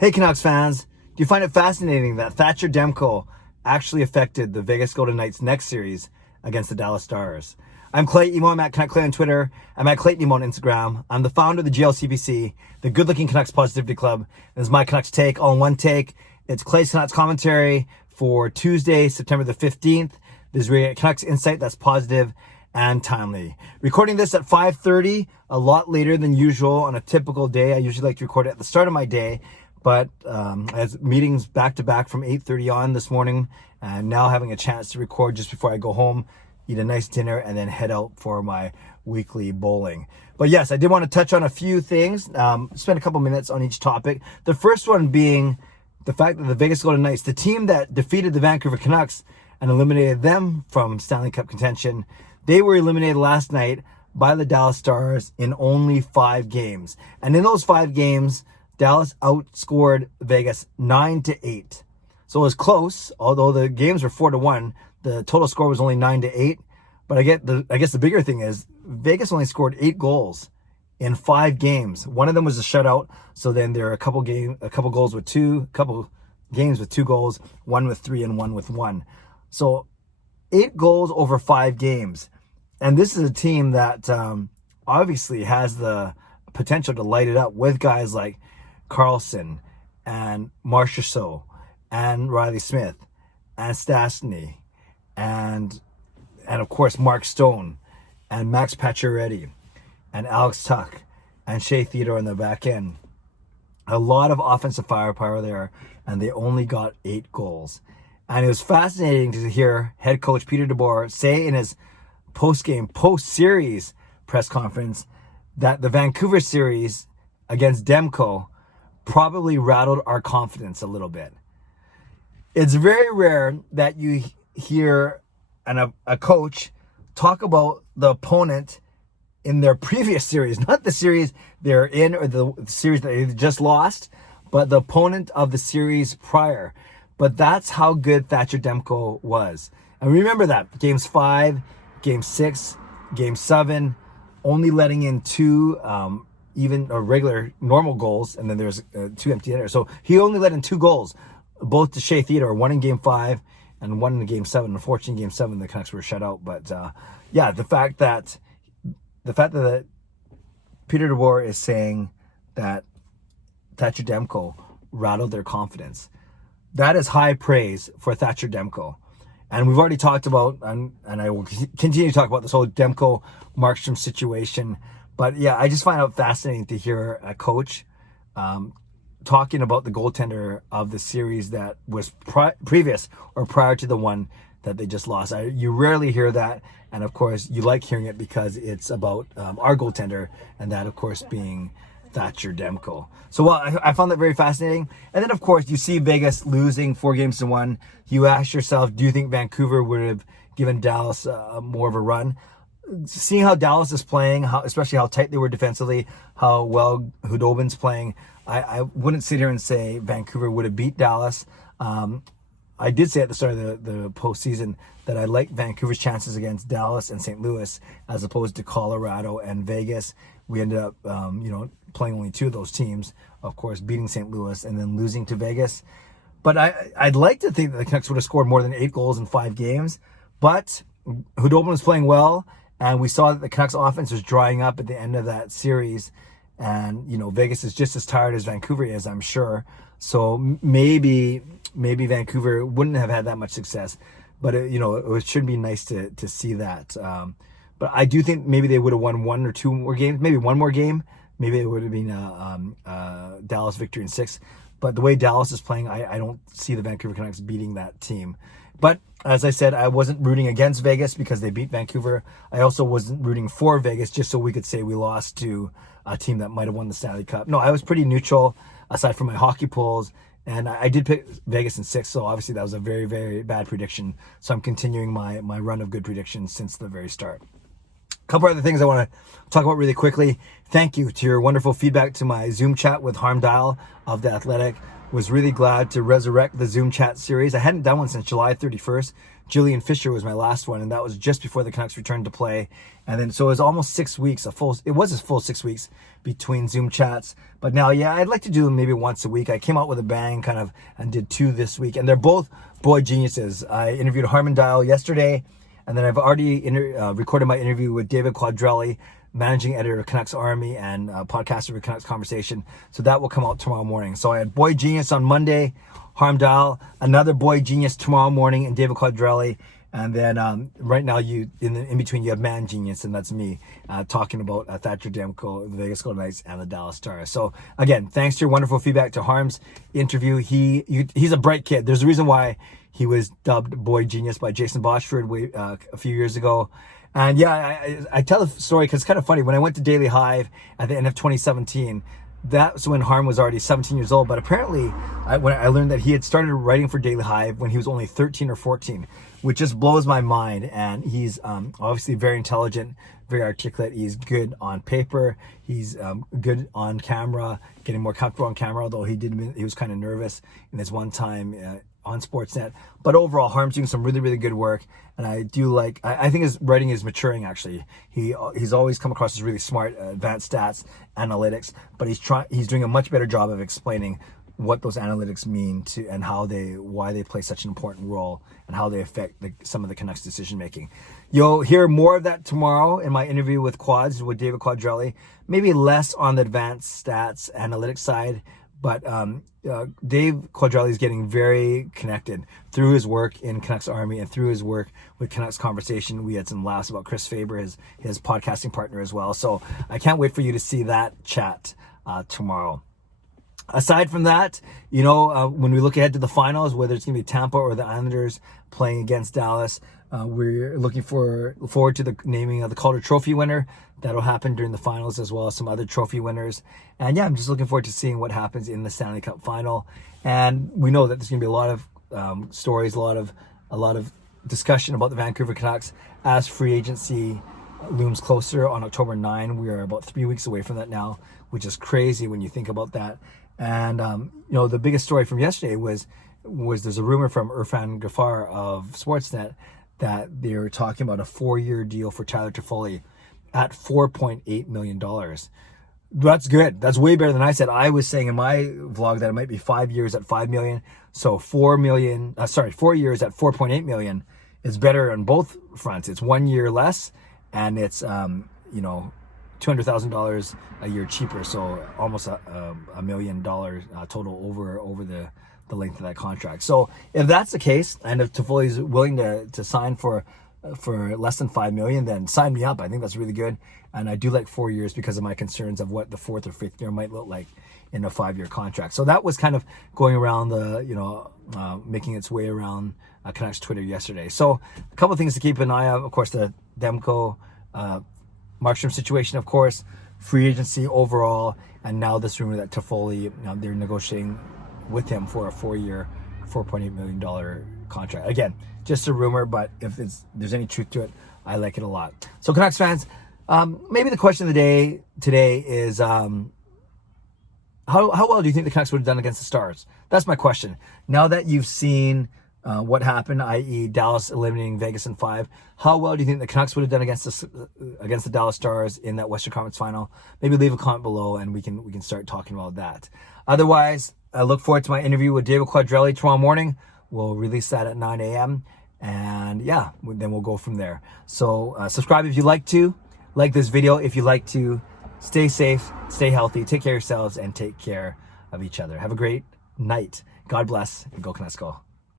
Hey Canucks fans, do you find it fascinating that Thatcher Demko actually affected the Vegas Golden Knights' next series against the Dallas Stars? I'm Clay Emo. I'm at Canuck Clay on Twitter. I'm at Clayton Emo on Instagram. I'm the founder of the GLCPC, the Good Looking Canucks Positivity Club. This is my Canucks take, all in one take. It's Clay's Canucks commentary for Tuesday, September the 15th. This is where Canucks insight that's positive and timely. Recording this at 5:30, a lot later than usual on a typical day. I usually like to record it at the start of my day. But I had meetings back-to-back from 8:30 on this morning, and now having a chance to record just before I go home, eat a nice dinner, and then head out for my weekly bowling. But yes, I did want to touch on a few things, spend a couple minutes on each topic. The first one being the fact that the Vegas Golden Knights, the team that defeated the Vancouver Canucks and eliminated them from Stanley Cup contention, they were eliminated last night by the Dallas Stars in only 5 games. And in those 5 games, Dallas outscored Vegas 9-8. So it was close, although the games were 4-1. The total score was only 9-8. But I guess the bigger thing is Vegas only scored 8 goals in 5 games. One of them was a shutout. So then there are a couple games with 2 goals, one with 3 and one with 1. So 8 goals over 5 games. And this is a team that obviously has the potential to light it up with guys like Carlson and Marchessault and Riley Smith and Stastny and of course Mark Stone and Max Pacioretty and Alex Tuch and Shea Theodore in the back end. A lot of offensive firepower there, and they only got 8 goals. And it was fascinating to hear head coach Pete DeBoer say in his post-series press conference that the Vancouver series against Demko probably rattled our confidence a little bit. It's very rare that you hear a coach talk about the opponent in their previous series, not the series they're in or the series that they just lost, but the opponent of the series prior. But that's how good Thatcher Demko was. And remember that, games 5, game 6, game 7, only letting in 2 regular normal goals, and then there's 2 empty netters. So he only let in 2 goals, both to Shea Theodore, 1 in game 5 and 1 in game 7. Unfortunately, in game 7 the Canucks were shut out. But the fact that Peter DeBoer is saying that Thatcher Demko rattled their confidence, that is high praise for Thatcher Demko. And we've already talked about, and I will continue to talk about this whole Demko Markstrom situation. But yeah, I just find it fascinating to hear a coach talking about the goaltender of the series that was previous or prior to the one that they just lost. You rarely hear that. And of course, you like hearing it because it's about our goaltender, and that, of course, being Thatcher Demko. So I found that very fascinating. And then, of course, you see Vegas losing 4-1. You ask yourself, do you think Vancouver would have given Dallas more of a run? Seeing how Dallas is playing, especially how tight they were defensively, how well Hudobin's playing, I wouldn't sit here and say Vancouver would have beat Dallas. I did say at the start of the postseason that I like Vancouver's chances against Dallas and St. Louis as opposed to Colorado and Vegas. We ended up, playing only 2 of those teams, of course, beating St. Louis and then losing to Vegas. But I'd like to think that the Canucks would have scored more than 8 goals in 5 games. But Hudobin was playing well, and we saw that the Canucks offense was drying up at the end of that series. And, Vegas is just as tired as Vancouver is, I'm sure. So maybe Vancouver wouldn't have had that much success. But, it should be nice to see that. But I do think maybe they would have won 1 or 2 more games, maybe 1 more game. Maybe it would have been a Dallas victory in 6. But the way Dallas is playing, I don't see the Vancouver Canucks beating that team. But as I said, I wasn't rooting against Vegas because they beat Vancouver. I also wasn't rooting for Vegas just so we could say we lost to a team that might have won the Stanley Cup. No, I was pretty neutral aside from my hockey polls. And I did pick Vegas in 6, so obviously that was a very, very bad prediction. So I'm continuing my run of good predictions since the very start. A couple other things I want to talk about really quickly. Thank you to your wonderful feedback to my Zoom chat with Harm Dial of The Athletic. was really glad to resurrect the Zoom chat series. I hadn't done one since July 31st. Jillian Fisher was my last one, and that was just before the Canucks returned to play. And then, so it was almost 6 weeks, it was a full 6 weeks between Zoom chats. But now, yeah, I'd like to do them maybe once a week. I came out with a bang kind of and did 2 this week, and they're both boy geniuses. I interviewed Harman Dial yesterday, and then I've already recorded my interview with David Quadrelli, managing editor of Canucks Army and podcaster of Canucks Conversation. So that will come out tomorrow morning. So I had Boy Genius on Monday, Harm Dial, another Boy Genius tomorrow morning, and David Quadrelli. And then right now, in between, you have Man Genius, and that's me talking about Thatcher Demko, the Vegas Golden Knights, and the Dallas Stars. So again, thanks to your wonderful feedback to Harm's interview. He's a bright kid. There's a reason why he was dubbed Boy Genius by Jason Boshford a few years ago. And yeah, I tell the story because it's kind of funny. When I went to Daily Hive at the end of 2017, that's when Harm was already 17 years old. But apparently, when I learned that he had started writing for Daily Hive when he was only 13 or 14, which just blows my mind. And he's obviously very intelligent, very articulate. He's good on paper. He's good on camera, getting more comfortable on camera, although he was kind of nervous in his one time on Sportsnet. But overall, Harm's doing some really, really good work. And I think his writing is maturing, actually. He's always come across as really smart, advanced stats, analytics, but he's doing a much better job of explaining what those analytics mean and why they play such an important role and how they affect some of the Canucks decision making. You'll hear more of that tomorrow in my interview with David Quadrelli. Maybe less on the advanced stats analytics side, but Dave Quadrelli is getting very connected through his work in Canucks Army and through his work with Canucks Conversation. We had some laughs about Chris Faber, his podcasting partner as well. So I can't wait for you to see that chat tomorrow. Aside from that, when we look ahead to the finals, whether it's going to be Tampa or the Islanders playing against Dallas, we're looking forward to the naming of the Calder Trophy winner. That'll happen during the finals, as well as some other trophy winners. And yeah, I'm just looking forward to seeing what happens in the Stanley Cup final. And we know that there's going to be a lot of stories, a lot of discussion about the Vancouver Canucks as free agency looms closer on October 9. We are about 3 weeks away from that now, which is crazy when you think about that. And the biggest story from yesterday was there's a rumor from Irfan Ghaffar of Sportsnet that they were talking about a 4-year deal for Tyler Toffoli at $4.8 million. That's good. That's way better than I said. I was saying in my vlog that it might be 5 years at $5 million. So 4 years at $4.8 million is better on both fronts. It's 1 year less, and it's $200,000 a year cheaper. So almost $1 million total over the length of that contract. So if that's the case, and if Toffoli's willing to sign for less than $5 million, then sign me up. I think that's really good. And I do like 4 years because of my concerns of what the 4th or 5th year might look like in a 5-year contract. So that was kind of going around making its way around Canucks Twitter yesterday. So a couple of things to keep an eye on. Of course, the Demko Markstrom situation, of course, free agency overall, and now this rumor that Toffoli, they're negotiating with him for a 4-year, $4.8 million contract. Again, just a rumor, but if there's any truth to it, I like it a lot. So Canucks fans, maybe the question of the day today is how well do you think the Canucks would have done against the Stars? That's my question. Now that you've seen what happened, i.e. Dallas eliminating Vegas in 5, how well do you think the Canucks would have done against the Dallas Stars in that Western Conference final? Maybe leave a comment below and we can start talking about that. Otherwise, I look forward to my interview with David Quadrelli tomorrow morning. We'll release that at 9 a.m. And yeah, then we'll go from there. So subscribe if you like to. Like this video if you like to. Stay safe, stay healthy, take care of yourselves, and take care of each other. Have a great night. God bless, and go Canucks go.